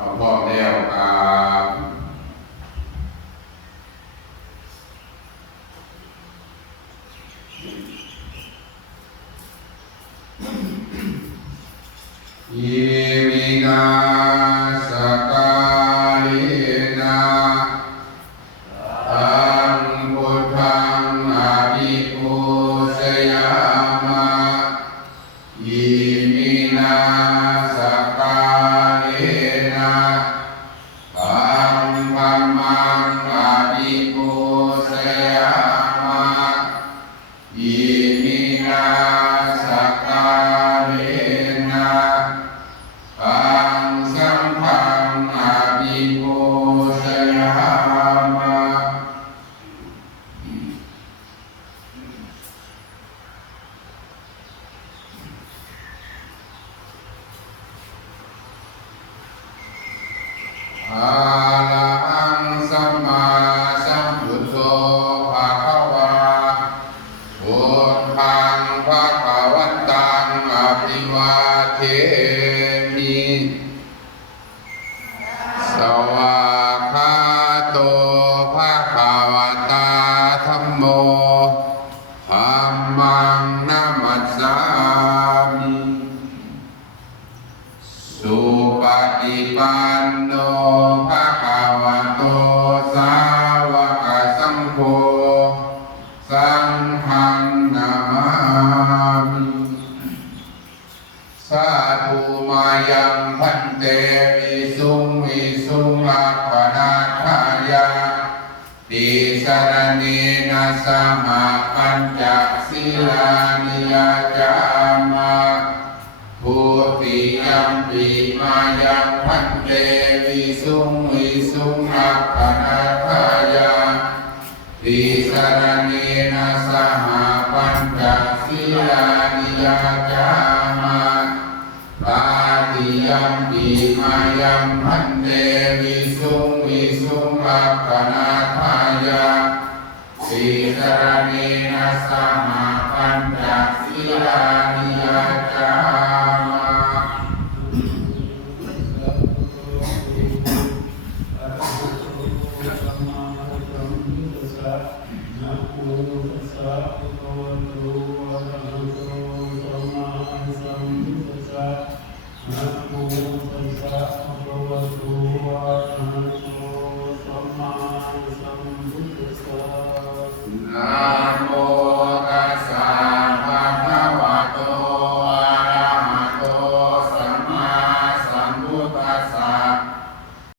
พร้อมแล้วยิมินาสกาลินาตังพุทธังอภิปูชยามะยิมินาสกาลินาตังธัมมังอภิปูชยามะยิมินาสกาลินาตังสังฆังอภิปูชยามะอะระหังสัมมาสัมพุทโธภะคะวาพุทธังภะคะวันตังอภิวาเทมิสวากขาโตภะคะวะตาธัมโมธัมมังนัมมัสสามิสุปฏิปันโนภะคะวะโตสาวกสังโฆสังฆังนามามิสาธุมายังพันเตวิสุงวิสุงลักขณาทายาติสรณเนนะสมาปัญจศีลานิยาจามะพุติยัมปิมายังพันเตวิสุงวิสุงลักขณาทายาติสรณเนนะสมาปัญจศีลานิยาจามะปาติยัมปิมายังพันเตวิสุงวิสุงลักขณาทายาติสรณเนนะสมาปัญจศีลานิยาจามะนะโม